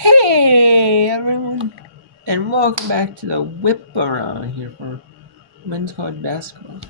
Hey everyone, and welcome back to the whip around here for men's college basketball.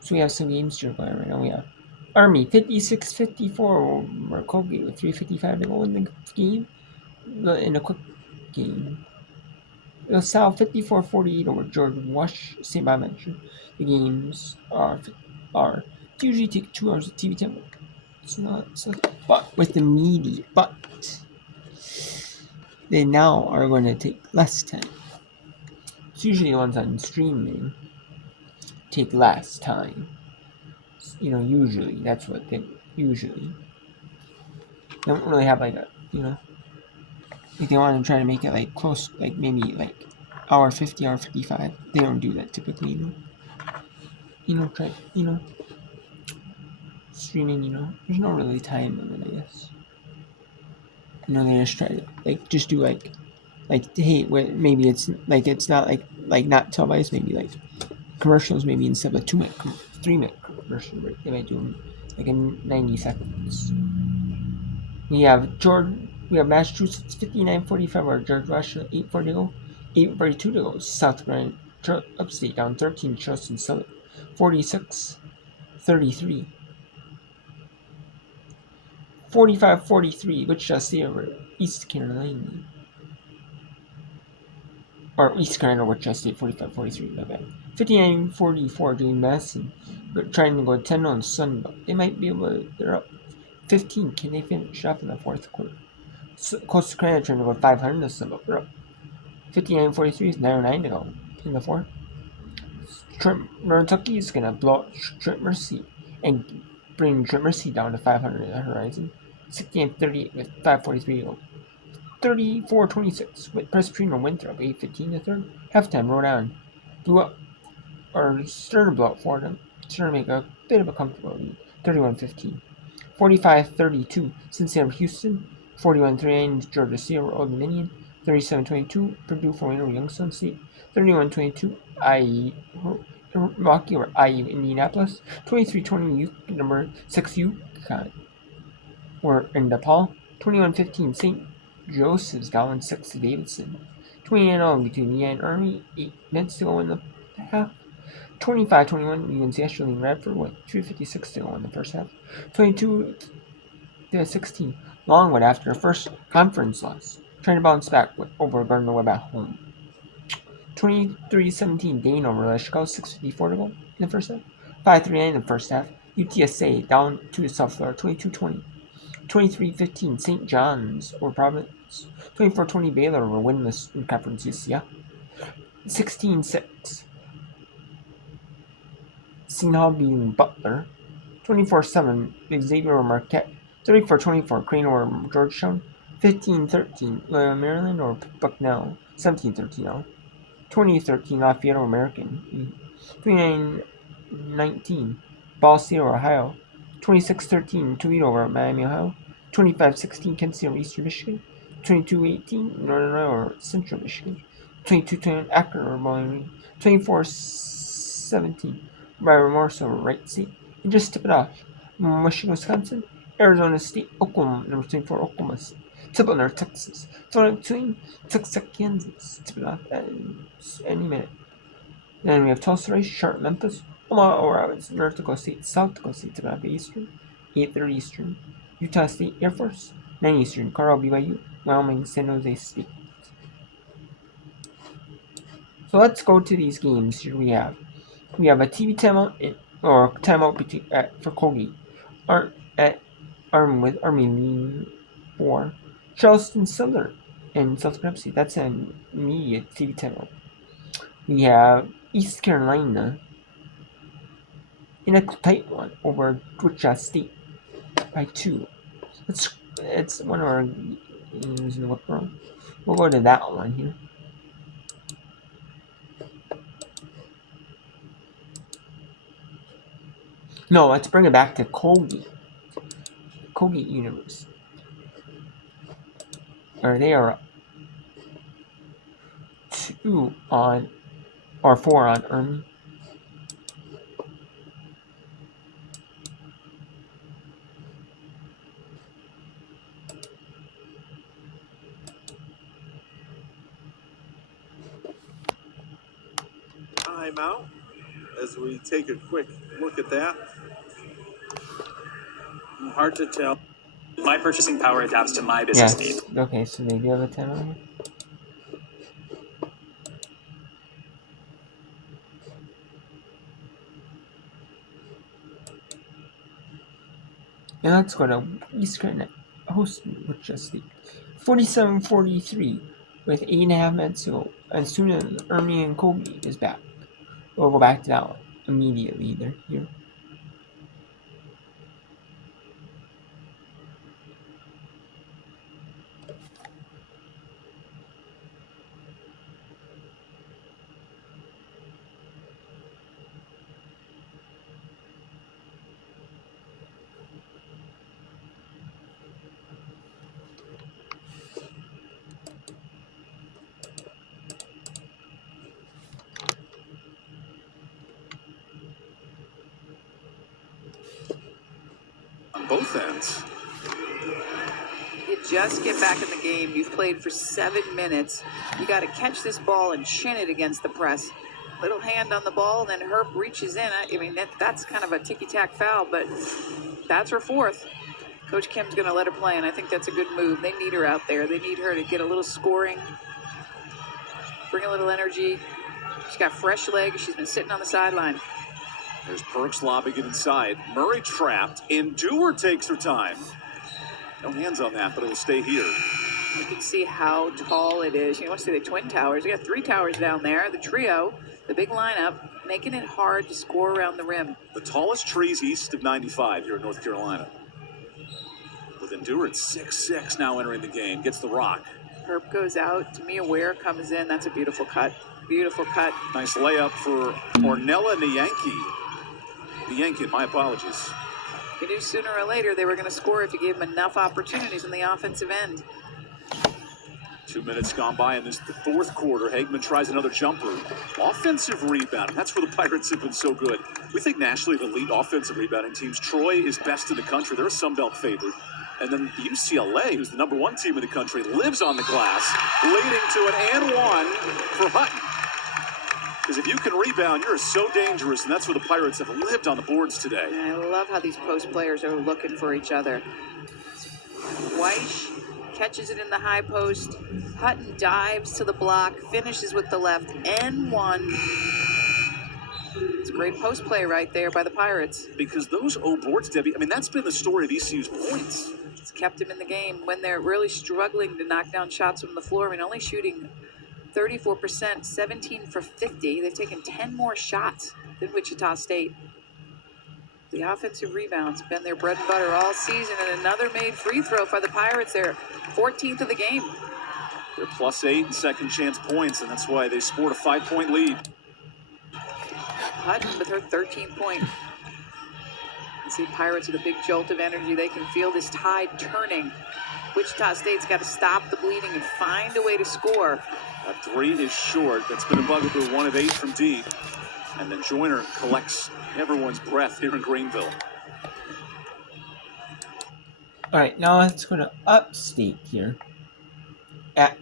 So we have some games to play right now. We have Army 56-54 over Colgate with 3:55 to go in the game. In a quick game, LaSalle 54-48 over George St. Bonaventure. The games are usually take 2 hours of TV time. It's not so, but with the media, but they now are going to take less time. It's usually the ones on streaming take less time. Usually that's what they usually don't really have like like they want to try to make it like close, like maybe like hour 50, hour 55. They don't do that typically. Try streaming. There's no really time limit, I guess. They just try to just do hey, maybe it's not like not televised, maybe like commercials, maybe instead of a 2 minute, 3 minute commercial, right? They might do them like in 90 seconds. We have Massachusetts 59-45 or George Washington 8:40 to go, 8:42 to go. South Carolina Upstate down 13 Charleston Southern 46-33. 45-43 Wichita State over East Carolina. Or East Carolina, Wichita State 45-43, my bad. 59-44 doing Madison. Trying to go 10 on Sunbelt. They might be able to, they're up 15. Can they finish up in the fourth quarter? Coastal Carolina trying to go 500 on Sunbelt. They're up 59-43 is 9:09 to go in the fourth. Northern Kentucky is going to blow up Trent Mercy and bring Trent Mercy down to 500 at the horizon. 68-38 with 5:43 to go. 34-26 with Presbyterian Winthrop 8:15 to third. Halftime, Rhode Island blew up, or started to blow up for them. Started to make a bit of a comfortable lead. 31-15. 45-32 Cincinnati Houston. 41-39 Georgia State over Old Dominion. 37-22 Purdue over Youngstown State. 31-22 IE Milwaukee over IU Indianapolis. 23-20 number 6 UConn or in DePaul. 21-15 St. Joseph's down 6 to Davidson. 29-0 between Lee and Army. 8 minutes to go in the half. 25-21 UNC Ashland Radford with 3:56 to go in the first half. 22-16 Longwood after first conference loss, trying to bounce back over Gardner Webb at home. 23-17 Dane over Chicago 6:54 to go in the first half. 5:39 in the first half. UTSA down to South Florida 22-20. 23-15 St. John's over Providence. 24-20 Baylor over winless in conference UCF. 16-6 Seton Hall beating Butler. 24-7 Xavier over Marquette. 34-24 Crane over Georgetown. 15-13 Maryland or Bucknell. 17-13 now. 20-13 Lafayette over American. 29-19 Ball State over Ohio. 26-13 Toledo over Miami, Ohio. 25-16 Kent State over Eastern Michigan. 22-18 Northern or Central Michigan. 22-21 Akron over Bowling Green. 24-17 Byron Morris over Wright State. And just tip it off, Michigan, Wisconsin, Arizona State, Oklahoma, number 24, Oklahoma State. Tip it North Texas. Throw between Texas, Kansas. Tip it off any minute. Then we have Tulsa Rice, Charlotte, Memphis, Omaha, or North Dakota State, South Dakota State, tip it off Eastern, 8:30 Eastern. Utah State Air Force, 9 Eastern. Colorado BYU, Wyoming, San Jose State. So let's go to these games. Here we have a TV timeout or timeout for Colgate. At Army for Charleston Southern and South Carolina. That's an immediate TV timeout. We have East Carolina in a tight one over Wichita State by 2. It's one of our games in the whip room. We'll go to that one here. No, let's bring it back to Colgate University. Or they are 2 on, or 4 on Army. timeout as we take a quick look at that. Hard to tell. My purchasing power adapts to my business needs. Okay, so they do have a timeout here. And let's go to Eastern host with just the 47-43 with 8.5 minutes to go. As soon as Ernie and Kobe is back, we'll go back to that one immediately. They're here. On both ends. You just get back in the game. You've played for 7 minutes. You got to catch this ball and shin it against the press. Little hand on the ball, then Herb reaches in. I mean, that's kind of a ticky-tack foul, but that's her fourth. Coach Kim's going to let her play, and I think that's a good move. They need her out there. They need her to get a little scoring, bring a little energy. She's got fresh legs. She's been sitting on the sideline. There's Perks lobbing it inside. Murray trapped. Endure takes her time. No hands on that, but it will stay here. You can see how tall it is. You want to see the Twin Towers. We got 3 towers down there. The trio, the big lineup, making it hard to score around the rim. The tallest trees east of 95 here in North Carolina. With Endure at 6'6" now entering the game. Gets the rock. Herb goes out. Tamia Ware comes in. That's a beautiful cut. Beautiful cut. Nice layup for Ornella Niyankin, my apologies. You knew sooner or later they were going to score if you gave them enough opportunities on the offensive end. 2 minutes gone by in this fourth quarter. Hagman tries another jumper. Offensive rebounding. That's where the Pirates have been so good. We think nationally the elite offensive rebounding teams. Troy is best in the country. They're a Sun Belt favorite. And then UCLA, who's the #1 team in the country, lives on the glass, leading to an and one for Hutton. Because if you can rebound, you're so dangerous, and that's where the Pirates have lived on the boards today. And I love how these post players are looking for each other. Weish catches it in the high post. Hutton dives to the block, finishes with the left, and one. It's a great post play right there by the Pirates. Because those O boards, Debbie, I mean, that's been the story of ECU's points. It's kept them in the game when they're really struggling to knock down shots from the floor. I mean, only shooting 34%, 17 for 50. They've taken 10 more shots than Wichita State. The offensive rebounds been their bread and butter all season, and another made free throw for the Pirates. They're 14th of the game. They're +8 in second chance points, and that's why they scored a 5-point lead. Hutton with her 13th point. You see Pirates with a big jolt of energy. They can feel this tide turning. Wichita State's got to stop the bleeding and find a way to score. That 3 is short. That's been a bugaboo, 1 of 8 from deep. And then Joyner collects everyone's breath here in Greenville. All right, now let's go to upstate here at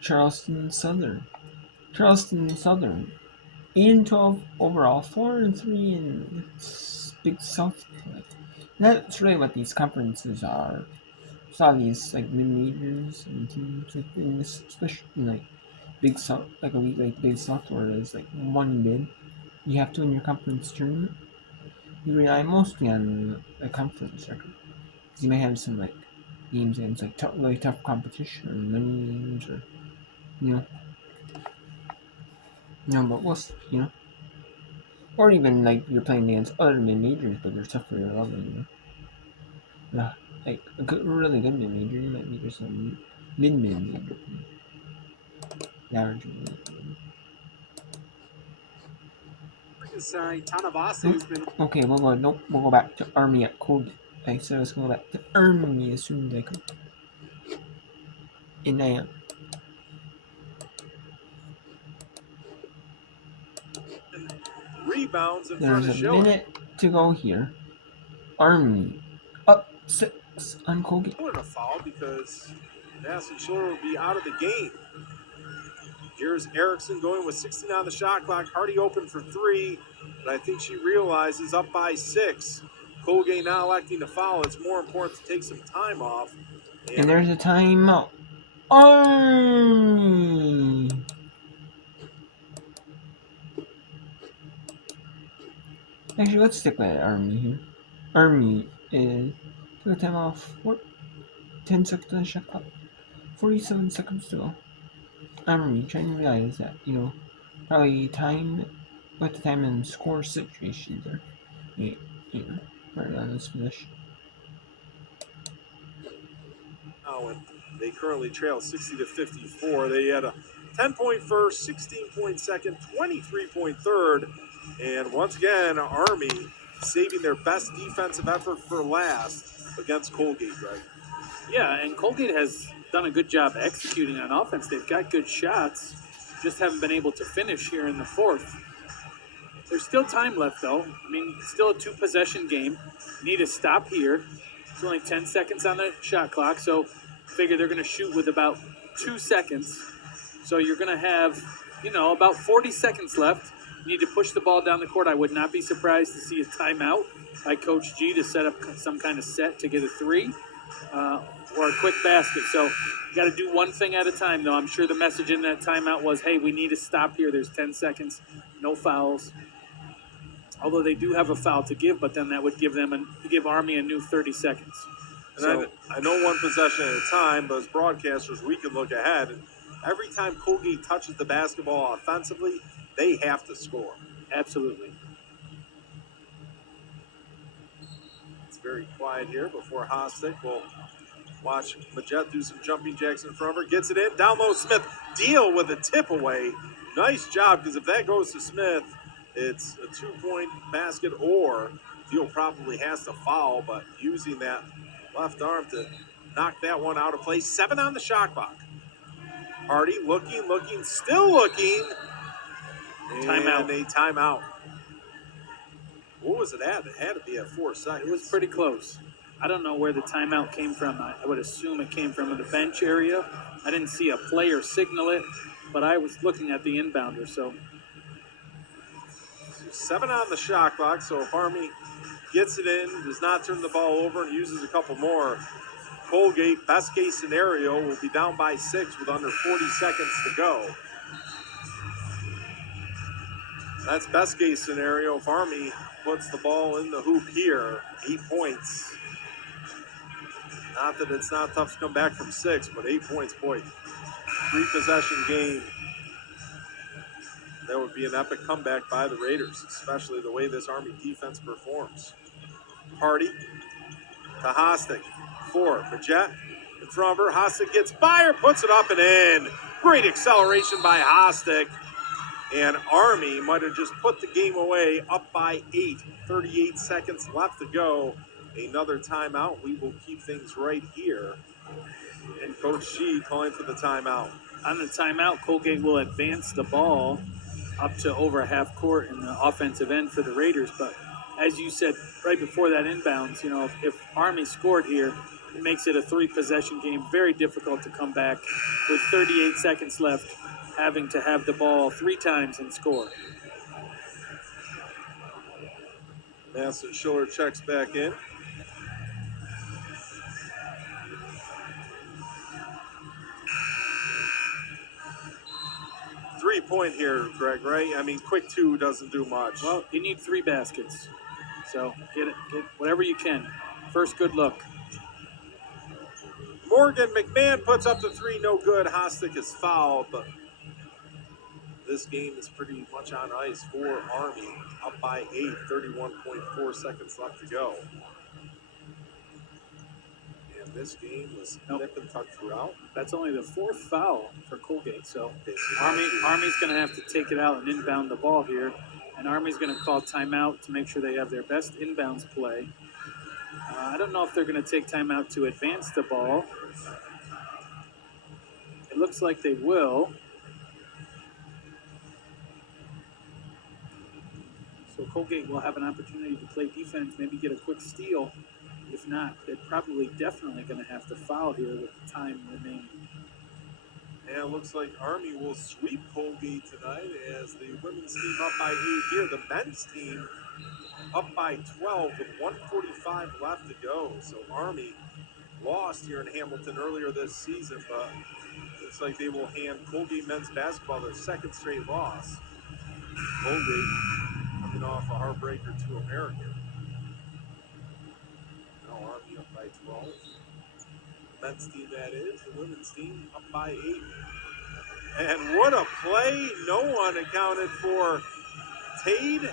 Charleston Southern. Charleston Southern, 8-12 overall, 4-3 in Big South play. That's really what these conferences are. Saw these like mid-majors and teams in this, especially in, like Big South, like a league like Big South, where there's like one bid you have to win your conference tournament. You rely mostly on the conference record. Because you may have some like games against like really tough competition or money games or but we'll or even like you're playing against other mid majors, but they're tough for your level. Like a really good mid major, you might be just a mid major, average mid. Okay, we'll go back to Army at Colgate. I said let's go back to Army as soon as I could. And I am. Rebounds in There's a minute to go here. Army up 6 on Colgate. A foul because Madison Shore will be out of the game. Here's Erickson going with 16 on the shot clock. Hardy open for 3, but I think she realizes up by 6. Colgate now electing to foul. It's more important to take some time off. And there's a timeout. Oh! Actually, let's stick with Army here. Army is took a time off. What? 10 seconds on the shot clock. 47 seconds to go. Army trying to realize that, probably time with the time and score situations are, right on this position. Oh, and they currently trail 60 to 54. They had a 10-point first, 16-point second, 23-point third, and once again, Army saving their best defensive effort for last against Colgate, Greg. Yeah, and Colgate has done a good job executing on offense. They've got good shots, just haven't been able to finish here in the fourth. There's still time left, though. I mean, still a 2-possession game. Need to stop here. It's only 10 seconds on the shot clock, so figure they're going to shoot with about 2 seconds. So you're going to have, about 40 seconds left. You need to push the ball down the court. I would not be surprised to see a timeout by Coach G to set up some kind of set to get a 3 or a quick basket. So you got to do one thing at a time, though. I'm sure the message in that timeout was, hey, we need to stop here. There's 10 seconds, no fouls. Although they do have a foul to give, but then that would give Army a new 30 seconds. And so, I know one possession at a time, but as broadcasters, we can look ahead. And every time Colgate touches the basketball offensively, they have to score. Absolutely. It's very quiet here before Hostek will watch Majette do some jumping jacks in front of her. Gets it in. Down low, Smith. Deal with a tip away. Nice job, because if that goes to Smith, it's a 2-point basket, or Deal probably has to foul, but using that left arm to knock that one out of play. 7 on the shot clock. Hardy looking, still looking. Timeout. And a timeout. What was it at? It had to be at 4 seconds. It was pretty close. I don't know where the timeout came from. I would assume it came from the bench area. I didn't see a player signal it, but I was looking at the inbounder, so 7 on the shot clock, so if Army gets it in, does not turn the ball over, and uses a couple more, Colgate, best case scenario, will be down by 6 with under 40 seconds to go. That's best case scenario if Army puts the ball in the hoop here. 8 points. Not that it's not tough to come back from 6, but 8 points, boy. 3-possession game. That would be an epic comeback by the Raiders, especially the way this Army defense performs. Hardy to Hostek. 4. Majette in front of her. Hostek gets by her, puts it up and in. Great acceleration by Hostek. And Army might have just put the game away, up by 8. 38 seconds left to go. Another timeout. We will keep things right here. And Coach G calling for the timeout. On the timeout, Colgate will advance the ball up to over half court in the offensive end for the Raiders. But as you said right before that inbounds, if Army scored here, it makes it a 3-possession game. Very difficult to come back with 38 seconds left, having to have the ball 3 times and score. Madison Schiller checks back in. Three-point here, Greg, right? I mean, quick 2 doesn't do much. Well, you need 3 baskets. So get whatever you can. First good look. Morgan McMahon puts up the 3, no good. Hostek is fouled, but this game is pretty much on ice for Army. Up by 8, 31.4 seconds left to go. And this game was nip and tuck throughout. That's only the 4th foul for Colgate. So Army's going to have to take it out and inbound the ball here. And Army's going to call timeout to make sure they have their best inbounds play. I don't know if they're going to take timeout to advance the ball. It looks like they will. So Colgate will have an opportunity to play defense, maybe get a quick steal. If not, they're probably definitely going to have to foul here with the time remaining. And it looks like Army will sweep Colgate tonight as the women's team up by 8 here. The men's team up by 12 with 1:45 left to go. So Army lost here in Hamilton earlier this season, but looks like they will hand Colgate men's basketball their second straight loss. Colgate coming off a heartbreaker to American. Now Army up by 12. Men's team that is. The women's team up by 8. And what a play. No one accounted for Tade,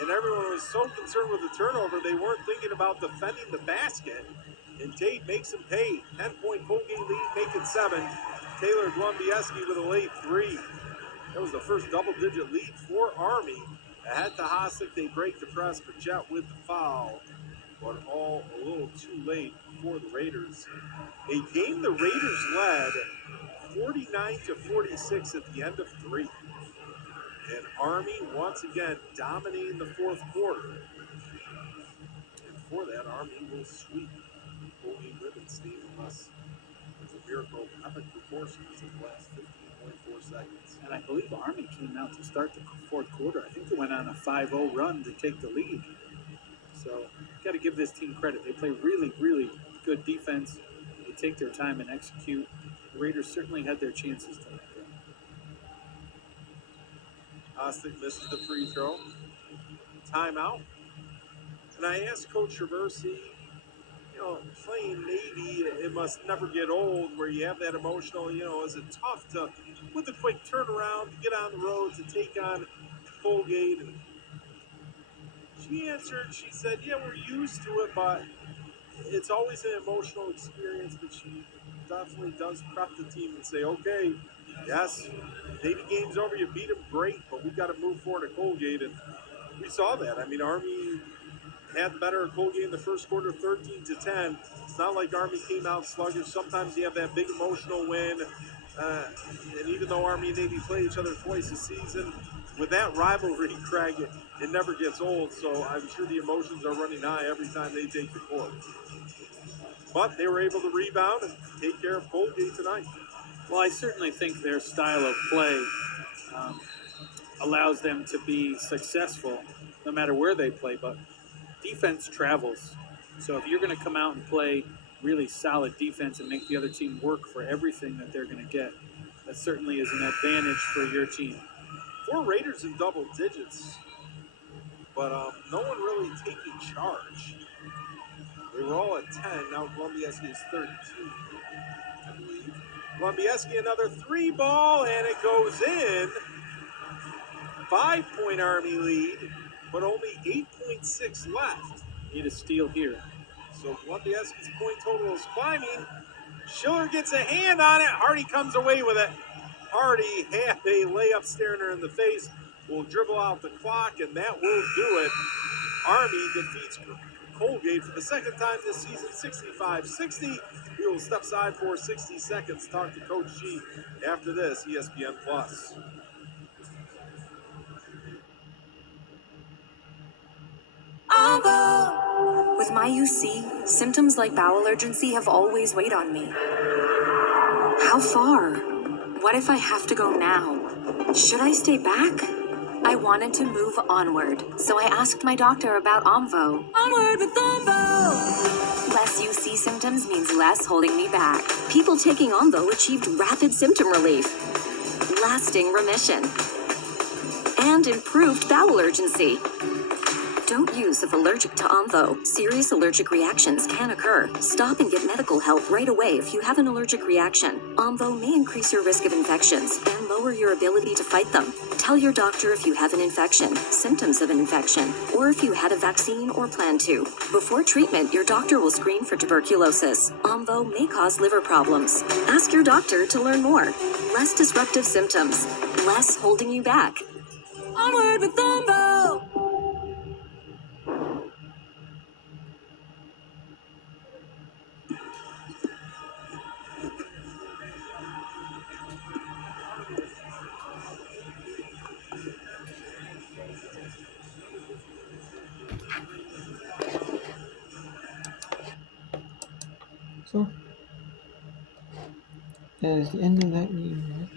and everyone was so concerned with the turnover, they weren't thinking about defending the basket. And Tate makes him pay. 10-point Colgate lead, make it 7. Taylor Glumbiewski with a late 3. That was the first double-digit lead for Army. Ahead to Hostek, they break the press, but Jet with the foul. But all a little too late for the Raiders. A game the Raiders led 49-46 at the end of 3. And Army once again dominating the fourth quarter. And for that, Army will sweep Colgate women's team unless there's a miracle of epic proportions in the last 15.4 seconds. And I believe Army came out to start the fourth quarter. I think they went on a 5-0 run to take the lead. So, got to give this team credit. They play really, really good defense. They take their time and execute. The Raiders certainly had their chances tonight. Hostek misses the free throw. Timeout. And I asked Coach Traversy, playing Navy, it must never get old where you have that emotional, is it tough to, with a quick turnaround, to get on the road to take on Colgate? And she answered, she said, yeah, we're used to it, but it's always an emotional experience, but she definitely does prep the team and say, okay, yes, Navy game's over, you beat them, great, but we got to move forward to Colgate, and we saw that. I mean, Army had better at Colgate in the first quarter, 13-10. It's not like Army came out sluggish. Sometimes you have that big emotional win, and even though Army and Navy play each other twice a season, with that rivalry, Craig, it never gets old, so I'm sure the emotions are running high every time they take the court. But they were able to rebound and take care of Colgate tonight. Well, I certainly think their style of play allows them to be successful no matter where they play, but defense travels. So if you're going to come out and play really solid defense and make the other team work for everything that they're going to get, that certainly is an advantage for your team. 4 Raiders in double digits, but no one really taking charge. They were all at 10. Now Glumbiewski is 13, I believe. Glumbiewski, another 3 ball, and it goes in. 5-point Army lead, but only 8.6 left. Need a steal here. So Glumbiewski's point total is climbing. Schiller gets a hand on it. Hardy comes away with it. Hardy had a layup staring her in the face. Will dribble out the clock, and that will do it. Army defeats Colgate for the second time this season, 65-60. We will step aside for 60 seconds. Talk to Coach G after this, ESPN Plus. With my UC, symptoms like bowel urgency have always weighed on me. How far? What if I have to go now? Should I stay back? I wanted to move onward, so I asked my doctor about Omvo. Onward with Omvo! Less UC symptoms means less holding me back. People taking Omvo achieved rapid symptom relief, lasting remission, and improved bowel urgency. Don't use if allergic to Omvo. Serious allergic reactions can occur. Stop and get medical help right away if you have an allergic reaction. Omvo may increase your risk of infections and lower your ability to fight them. Tell your doctor if you have an infection, symptoms of an infection, or if you had a vaccine or plan to. Before treatment, your doctor will screen for tuberculosis. Omvo may cause liver problems. Ask your doctor to learn more. Less disruptive symptoms. Less holding you back. Onward with Omvo! So, That is the end of that game.